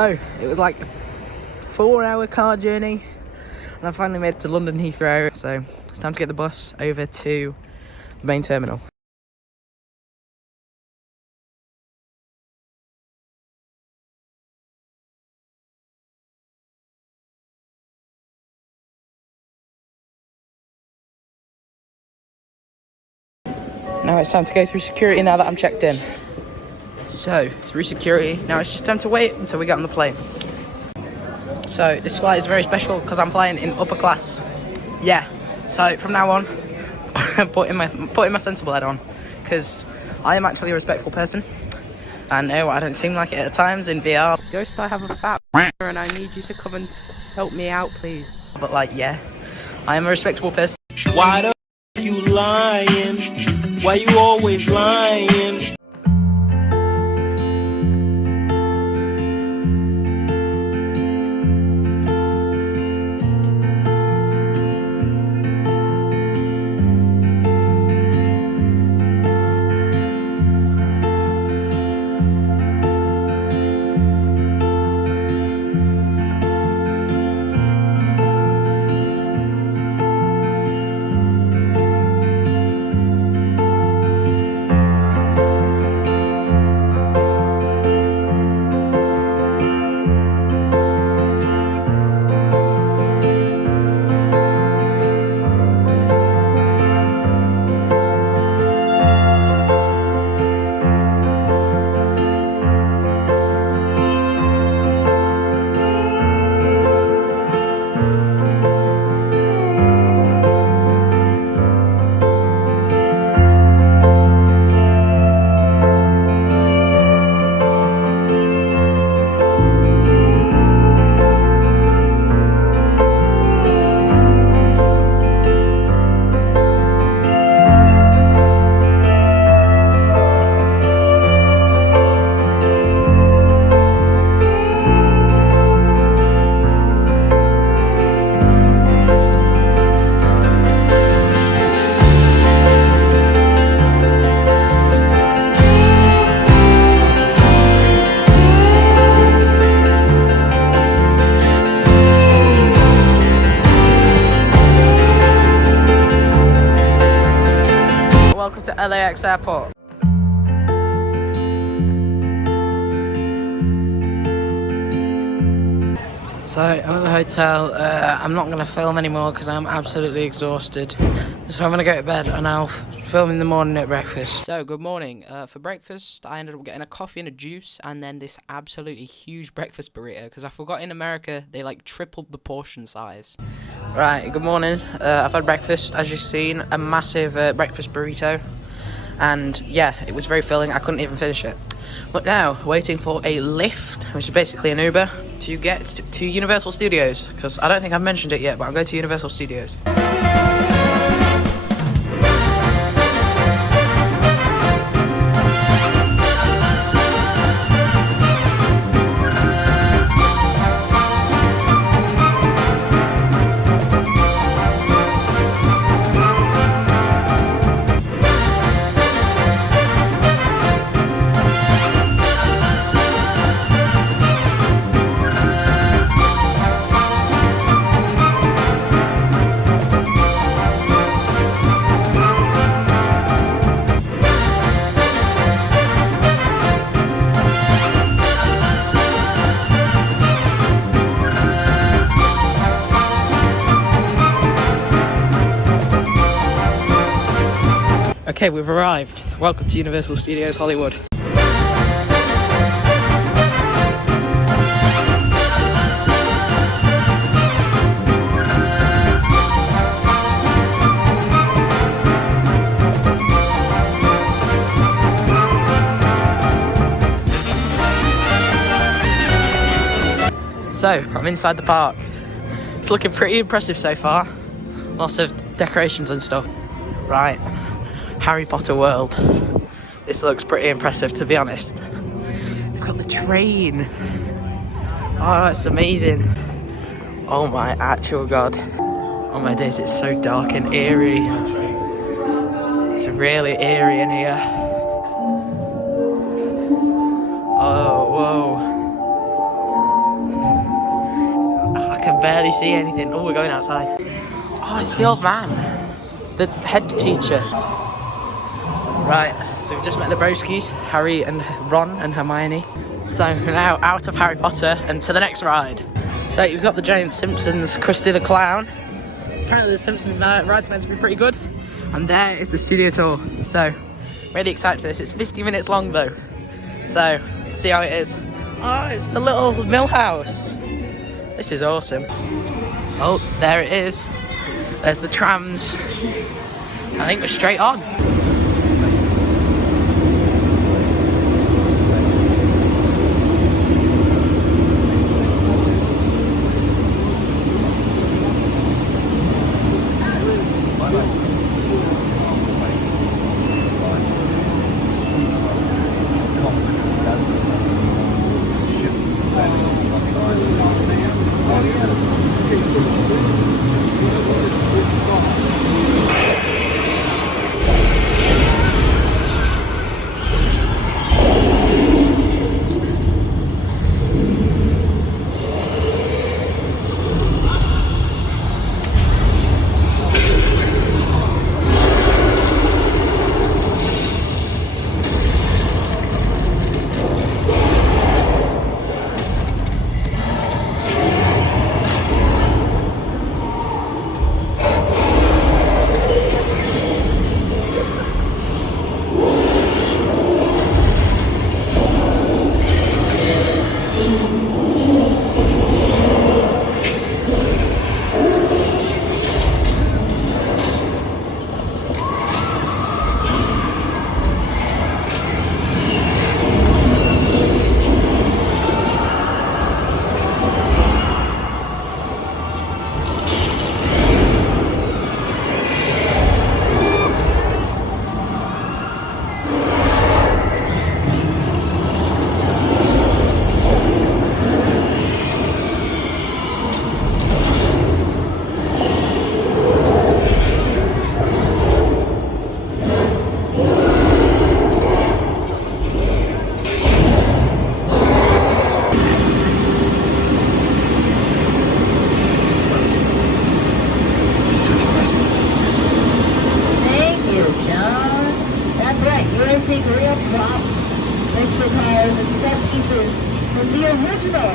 So it was like a 4-hour car journey, and I finally made it to London Heathrow. So it's time to get the bus over to the main terminal. Now it's time to go through security now that I'm checked in. So, through security, now it's just time to wait until we get on the plane. So, this flight is very special because I'm flying in upper class. Yeah, so from now on, I'm putting my sensible head on, because I am actually a respectful person. I know I don't seem like it at times in VR. Ghost, I have a fat and I need you to come and help me out, please. But like, yeah, I am a respectable person. Why the f you lying? Why you always lying? Welcome to LAX Airport. So I'm at the hotel. I'm not going to film anymore because I'm absolutely exhausted. So I'm going to go to bed and I'll film in the morning at breakfast. So good morning. For breakfast, I ended up getting a coffee and a juice and then this absolutely huge breakfast burrito because I forgot in America they like tripled the portion size. Right, good morning. I've had breakfast, as you've seen, a massive breakfast burrito. And yeah, it was very filling. I couldn't even finish it. But now, waiting for a lift, which is basically an Uber, to get to Universal Studios. Because I don't think I've mentioned it yet, but I'm going to Universal Studios. Okay, we've arrived. Welcome to Universal Studios Hollywood. So, I'm inside the park. It's looking pretty impressive so far. Lots of decorations and stuff. Right. Harry Potter world. This looks pretty impressive, to be honest. We've got the train. Oh, that's amazing. Oh my actual god. Oh my days, it's so dark and eerie. It's really eerie in here. Oh, whoa. I can barely see anything. Oh, we're going outside. Oh, it's the old man. The head teacher. Right, so we've just met the broskies, Harry and Ron and Hermione. So we're now out of Harry Potter and to the next ride. So you've got the giant Simpsons, Krusty the Clown. Apparently the Simpsons ride's meant to be pretty good. And there is the studio tour. So, really excited for this. It's 50 minutes long though. So, see how it is. Oh, it's the little mill house. This is awesome. Oh, there it is. There's the trams. I think we're straight on. Real props, picture cars, and set pieces from the original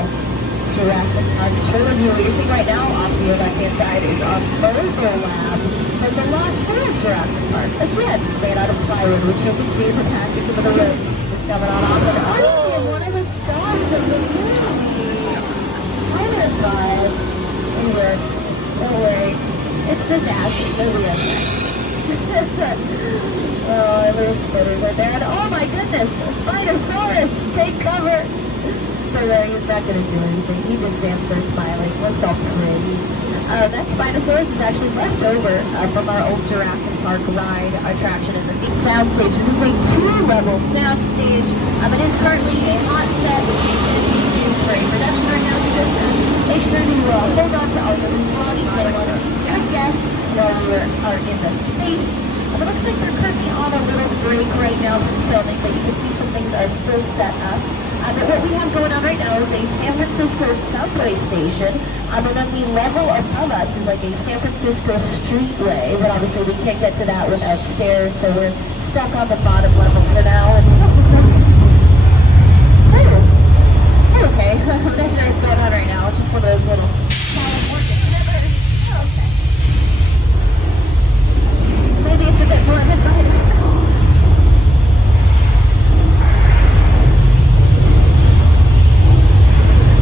Jurassic Park trilogy. What you're seeing right now off to your left-hand side is our photo lab from the Lost World Jurassic Park. Again, made out of plywood, which you can see in the package of the room is coming on off. And oh, one of the stars of the movie. Pilot vibe. Anyway, don't worry. It's just Ashley, no real. Oh, little spitters are there. And oh my goodness, a Spinosaurus! Take cover! So he's not going to do anything. He just stands there smiling. Looks all pretty. That Spinosaurus is actually left over from our old Jurassic Park ride attraction in the soundstage. This is a 2-level soundstage. It is currently a hot set, which means it is being used for a production right now. So just make sure to hold on to all your responsibilities and guests while we are in the space. It looks like they're currently on a little break right now from filming, but you can see some things are still set up. But what we have going on right now is a San Francisco subway station, and then the level above us is like a San Francisco streetway, but obviously we can't get to that without stairs, so we're stuck on the bottom level for now. Oh, okay, I'm not sure what's going on right now. It's just one of those little working together. Okay. Maybe it's a bit more inviting.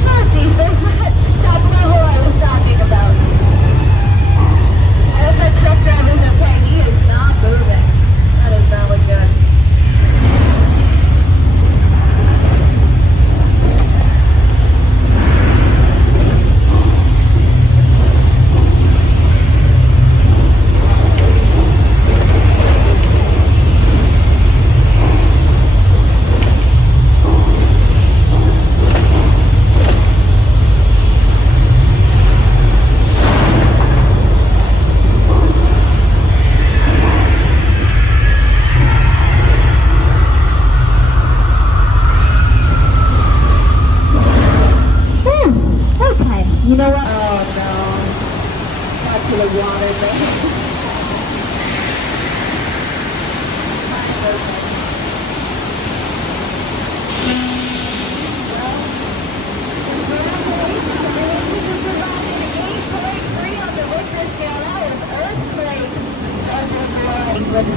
Oh geez, there's that top level I was talking about. I hope that truck driver's okay. He is not moving. That does not look good. into the water, man.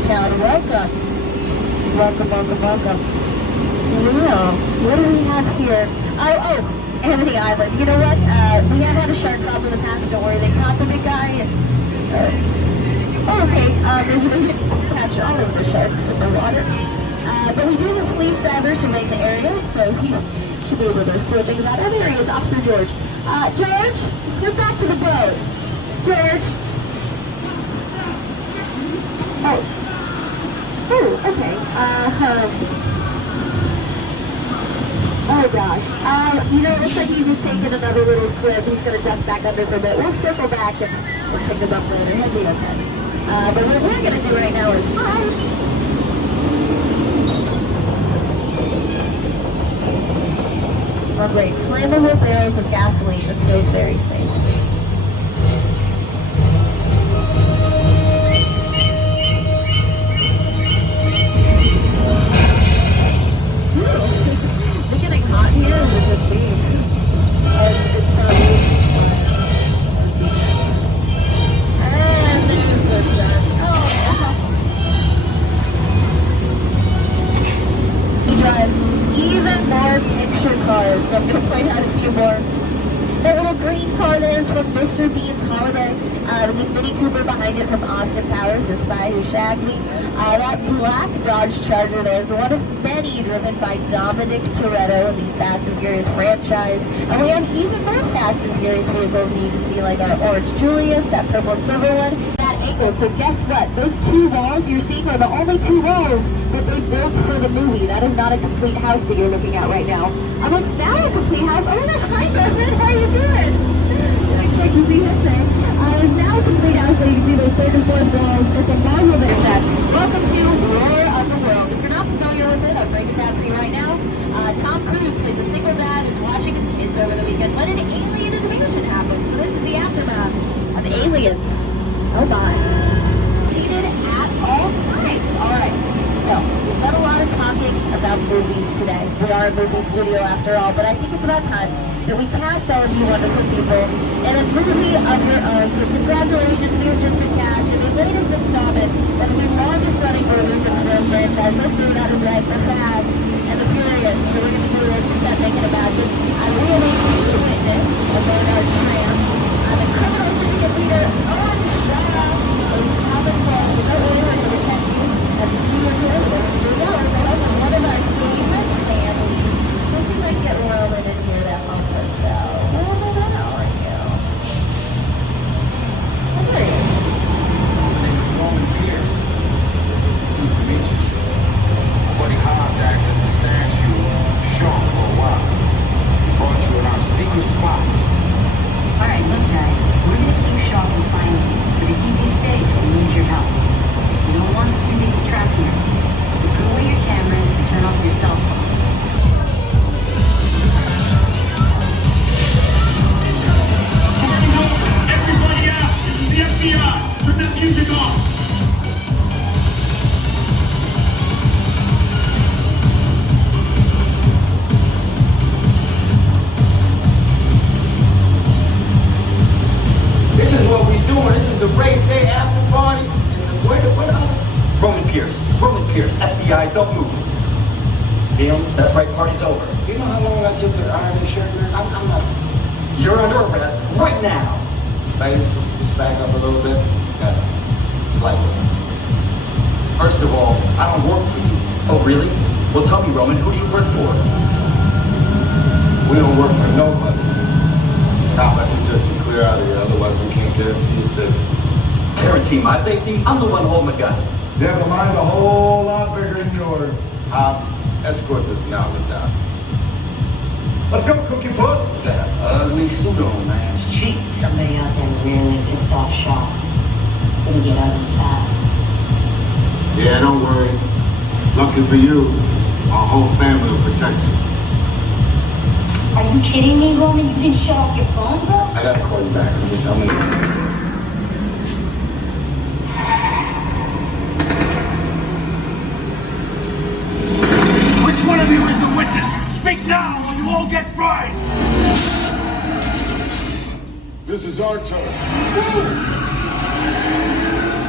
Town. Welcome. Welcome. Wow. What do we have here? Oh, Amity Island. You know what? We have had a shark problem in the past, but don't worry, they caught the big guy. Maybe we didn't catch all of the sharks in the water. But we do have police divers who make the area, so he should be able to sort things out. There he is, Officer George. George, swim back to the boat. George. Oh, okay. Oh gosh. It looks like he's just taking another little swim. He's gonna duck back under for a bit. We'll circle back and we'll pick him up later. He'll be okay. But what we're gonna do right now is oh great. Flammable barrels of gasoline. This feels very safe. Hot here is a good thing. And there's the shark. We drive even more picture cars, so I'm going to point out a few more. That little green car there is from Mr. Bean's Holiday. The Mini Cooper behind it from Austin Powers, the spy who shagged me. That black Dodge Charger there is one of many driven by Dominic Toretto in the Fast and Furious franchise. And we have even more Fast and Furious vehicles that you can see, like our orange Julius, that purple and silver one. That angle, so guess what? Those two walls you're seeing are the only two walls that they built for the movie. That is not a complete house that you're looking at right now. It's now a complete house. Oh my gosh, hi Griffin, how are you doing? Didn't expect to see him there. It's now a complete house, so you can see those third and fourth walls. It's a Marvel there sets. Welcome to War of the World. If you're not familiar with it, I'll break it down for you right now. Tom Cruise plays a single dad, is watching his kids over the weekend when an alien invasion happens. So this is the aftermath of Aliens. Oh my. Seated at all times. Alright, so we've done a lot of talking about movies today. We are a movie studio after all, but I think it's about time that we cast all of you wonderful people in a movie of your own. So congratulations, you've just been cast in the latest installment of the longest running movies in the film franchise. Let's do that is right, The Fast and the Furious. So we're going to do a little pretend they can imagine. I'm really the witness of Bernard Tramp. I'm the criminal syndicate leader, Owen Shaw. Those common calls without way we're going to pretend you have the steward here. We're going to do that. We're going to one of our favorite families. Let's see if I can get Roman in here to help us out. Roman, how are you? How are you? My name is Roman Pierce. Pleased to meet you. My buddy Hobbs acts as a statue of Sean for a while. We brought you in our secret spot. Alright, look guys, we're gonna keep Shaw confined here, but to keep you safe, we need your help. We don't want the syndicate tracking us here, so put away your cameras and turn off your cell phones. Everybody out! This is the FBI! Turn that music off! This is what we doing. This is the race day after party. And where the other? Roman Pierce, FBI, don't move. Neil, That's right, party's over. you know how long I took to iron this shirt? I'm not. You're under arrest right now. Ladies, let's back up a little bit. It's lightweight. First of all, I don't work for you. Oh, really? Well, tell me, Roman, who do you work for? We don't work for nobody. I suggest you clear out of here, otherwise we can't guarantee your safety. Guarantee my safety? I'm the one holding the gun. Yeah, but mine's a whole lot bigger than yours. Hobbs, escort this novice out. Let's go, Cookie Puss. That ugly suit on, man. It's cheap. Somebody out there really pissed off Shaw. It's gonna get ugly fast. Yeah, don't worry. Lucky for you, our whole family will protect you. Are you kidding me, Roman? You didn't shut off your phone, bro? I gotta call you back. Just tell me. is our turn.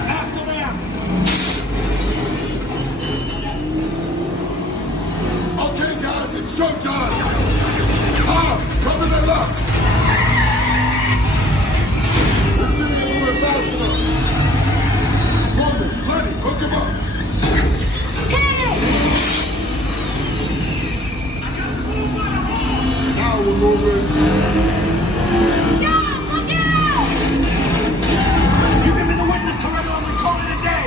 After them! Okay, guys, it's showtime. Cover the left. Let's get a little bit fast enough. Roman, Lenny, hook him up. Now we're moving. You give me the witness to Red Army, call it a day!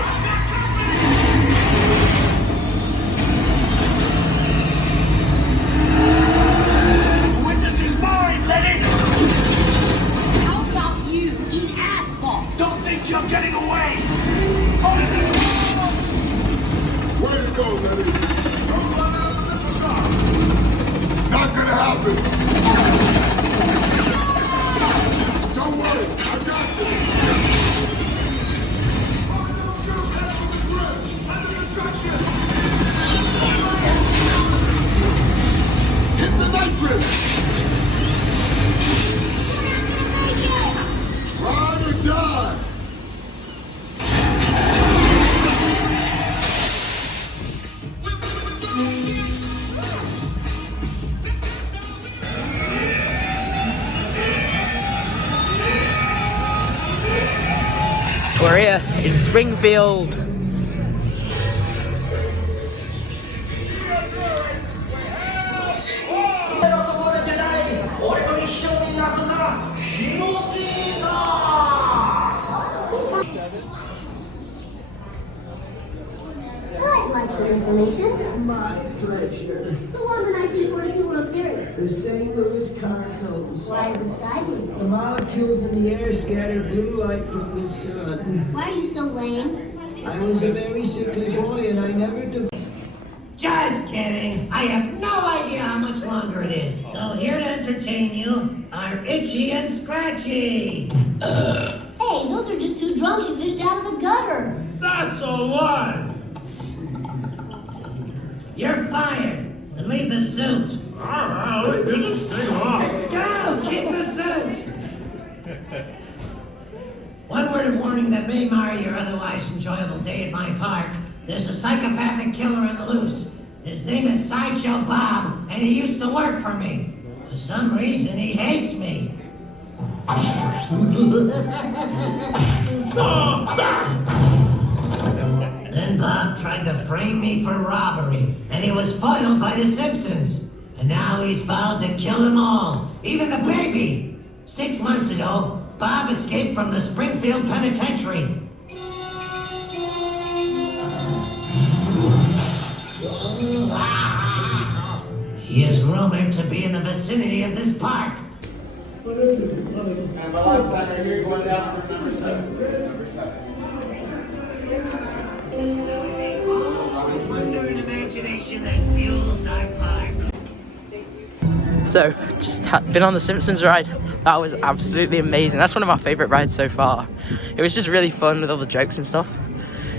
The witness is mine, Lenny! How about you eat asphalt? Don't think you're getting away! Call it a day! Way to go, Lenny. Don't run out of the missile shot. Not gonna happen. Don't worry, I got this. Hit the nitrous! Ride or die! We're here in Springfield. I'd like some information. My pleasure. Who won the 1942 World Series? The St. Louis Cardinals. Why is the sky blue? The molecules in the air scatter blue light from the sun. Why are you so lame? I was a very sickly boy and I never developed. Just kidding. I have no idea how much longer it is. So here to entertain you are Itchy and Scratchy. Hey, those are just two drunks you fished out of the gutter. That's a lie! You're fired. And leave the suit. Alright, good to stay off. Go! Keep the suit! One word of warning that may mar your otherwise enjoyable day at my park. There's a psychopathic killer on the loose. His name is Sideshow Bob, and he used to work for me. For some reason, he hates me. Then Bob tried to frame me for robbery, and he was foiled by the Simpsons. And now he's vowed to kill them all, even the baby. 6 months ago, Bob escaped from the Springfield Penitentiary. He is rumored to be in the vicinity of this park. And the last time you're going down for number 7. Wonder and imagination that fuels our park. So, just been on the Simpsons ride. That was absolutely amazing. That's one of my favourite rides so far. It was just really fun with all the jokes and stuff.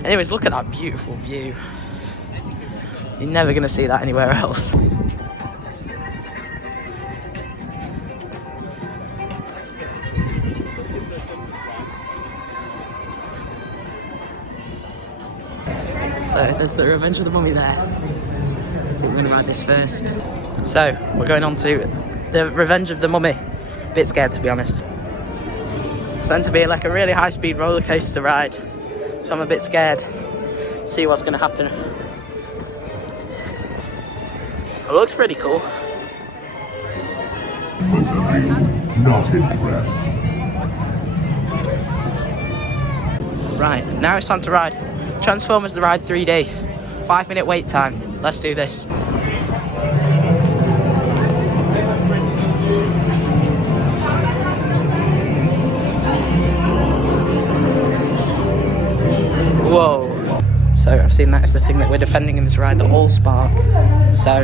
Anyways, look at that beautiful view. You're never going to see that anywhere else. So there's the Revenge of the Mummy there. I think we're going to ride this first. So we're going on to the Revenge of the Mummy. A bit scared, to be honest. It's meant to be like a really high-speed roller coaster ride, so I'm a bit scared. See what's going to happen. It looks pretty cool. Not impressed. Right, now it's time to ride Transformers the Ride 3D. 5-minute wait time. Let's do this. Whoa. So I've seen that's the thing that we're defending in this ride, the All-Spark. So,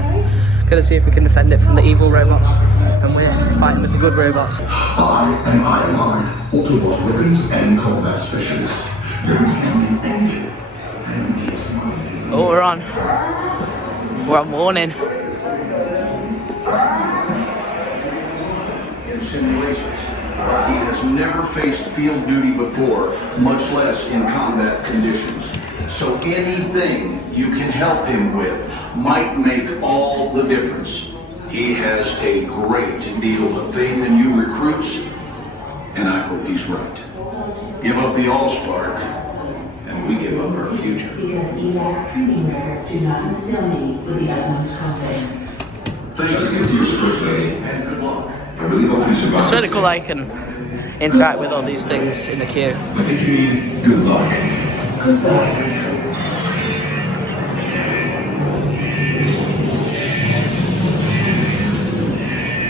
gonna see if we can defend it from the evil robots, and we're fighting with the good robots. I am IMI, Autobot Weapons and Combat Specialist. Don't you any. Oh, we're on. We're on warning. In simulations, but he has never faced field duty before, much less in combat conditions. So anything you can help him with might make all the difference. He has a great deal of faith in you recruits, and I hope he's right. Give up the Allspark, and we give up our future. Because EVAC's training records do not instill me with the utmost confidence. Thanks again to your support, buddy, and good luck. I really hope you survive. It's really cool I can interact with all these things in the queue. I think you need good luck. Goodbye.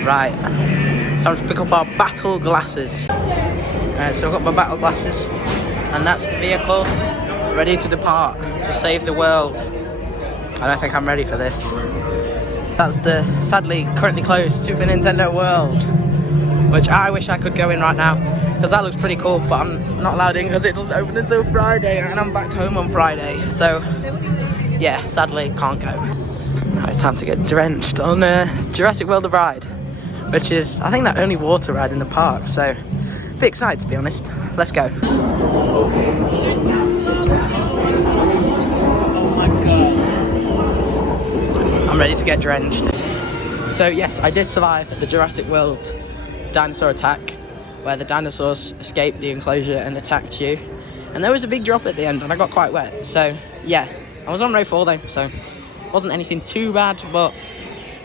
Right, it's time to pick up our battle glasses. Alright, so I've got my battle glasses, and that's the vehicle ready to depart to save the world. I don't think I'm ready for this. That's the sadly currently closed Super Nintendo World, which I wish I could go in right now because that looks pretty cool, but I'm not allowed in because it doesn't open until Friday and I'm back home on Friday, so yeah, sadly can't go. Right, it's time to get drenched on Jurassic World the ride, which is I think the only water ride in the park, so a bit excited to be honest. Let's go. I'm ready to get drenched. So yes, I did survive the Jurassic World dinosaur attack, where the dinosaurs escaped the enclosure and attacked you. And there was a big drop at the end and I got quite wet. So yeah, I was on row 4 though, so it wasn't anything too bad, but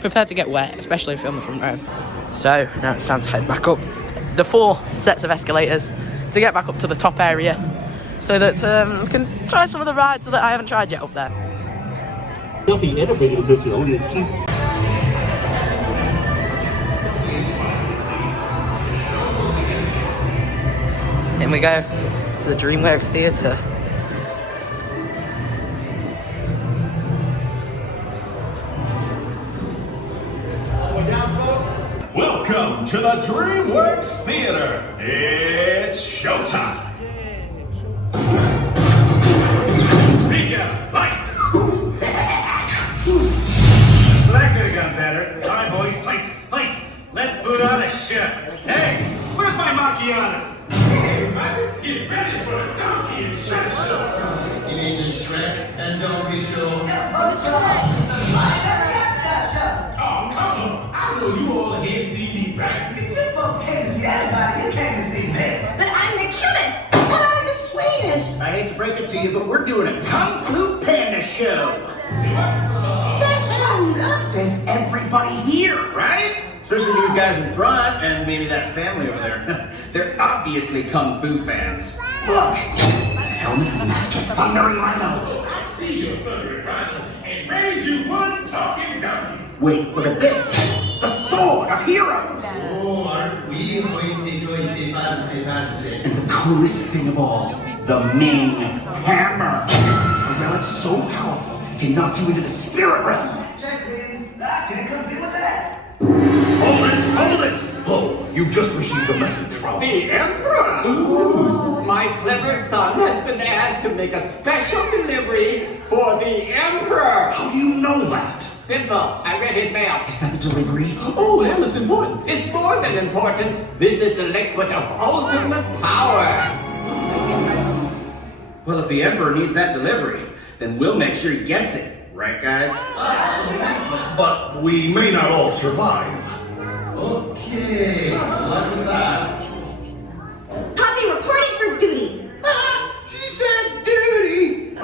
prepared to get wet, especially if you're on the front row. So now it's time to head back up the 4 sets of escalators to get back up to the top area so that we can try some of the rides that I haven't tried yet up there. Here we go to the DreamWorks Theatre. Welcome to the DreamWorks Theater. It's showtime. Mika, lights. That could have gone better. All right, boys, places. Let's put on a show. Hey, where's my macchiato? Hey, man, get ready for a donkey and Shrek show. You need the Shrek and Donkey Show. Oh, come on. I know you all here to see me, right? If you folks came to see anybody, you came to see me. But I'm the cutest. But I'm the sweetest. I hate to break it to you, but we're doing a Kung Fu Panda show. See what? Says everybody here, right? Especially these guys in front and maybe that family over there. They're obviously Kung Fu fans. Look! Helmet of the Master Thundering Rhino. I see your thundering rhino and raise you one talking donkey. Wait, look at this! The Sword of Heroes! Oh, aren't we hoity-toity fancy? And the coolest thing of all, the Ming Hammer. A relic so powerful, it can knock you into the spirit realm. Check these. I can't compete with that. Hold it! Oh, you've just received a message from The Emperor! Ooh. My clever son has been asked to make a special delivery for the Emperor! How do you know that? Simple. I read his mail. Is that the delivery? Oh, that looks important. It's more than important. This is the liquid of ultimate power. Well, if the Emperor needs that delivery, then we'll make sure he gets it. Right, guys? But we may not all survive. Okay, good luck with that. Poppy reporting for duty. She said duty!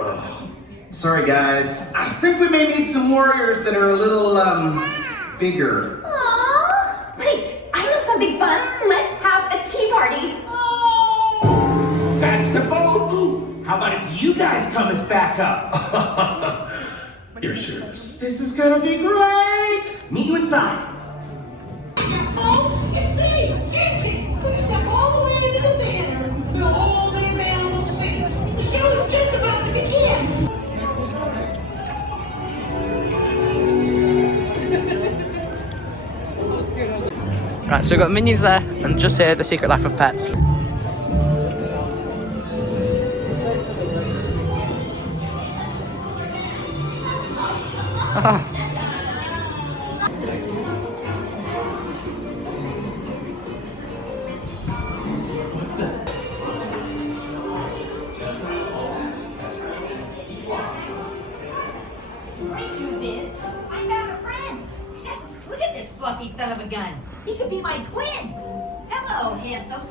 Sorry, guys. I think we may need some warriors that are a little, bigger. Aww. Wait, I know something fun. Let's have a tea party. That's the boat. Ooh, how about if you guys come as backup? You're serious. This is gonna be great! Meet you inside. Folks, it's me, Gigi. Please step all the way into the theater and fill all the available seats. The show is just about to begin. Right, so we've got Minions there, and just here, The Secret Life of Pets. gun. He could be my twin. Hello, handsome.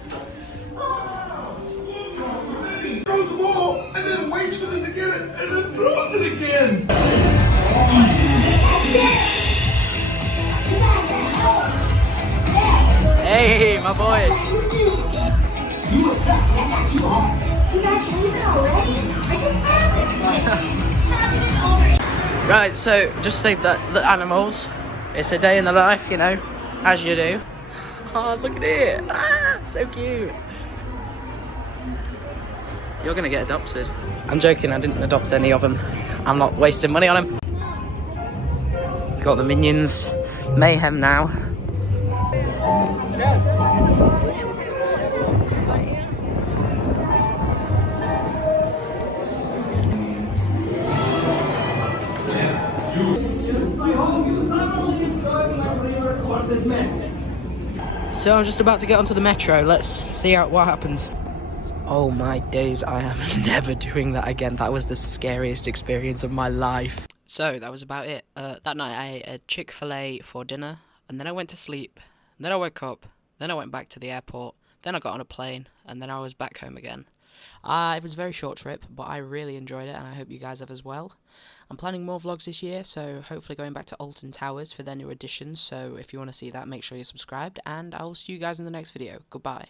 Throws the ball and then waits for them to get it and then throws it again. Hey, my boy. You attacked that guy too hard. You guys leaving already? I just Right, so just saved the animals. It's a day in the life, you know, as you do. Oh, look at it. Ah, so cute. You're gonna get adopted. I'm joking, I didn't adopt any of them. I'm not wasting money on them. Got the minions. Mayhem now. So I'm just about to get onto the metro. Let's see what happens. Oh my days, I am never doing that again. That was the scariest experience of my life. So that was about it. That night I ate a Chick-fil-A for dinner, and then I went to sleep, and then I woke up, then I went back to the airport, then I got on a plane, and then I was back home again. It was a very short trip, but I really enjoyed it, and I hope you guys have as well. I'm planning more vlogs this year, so hopefully going back to Alton Towers for their new additions, so if you want to see that, make sure you're subscribed, and I'll see you guys in the next video. Goodbye.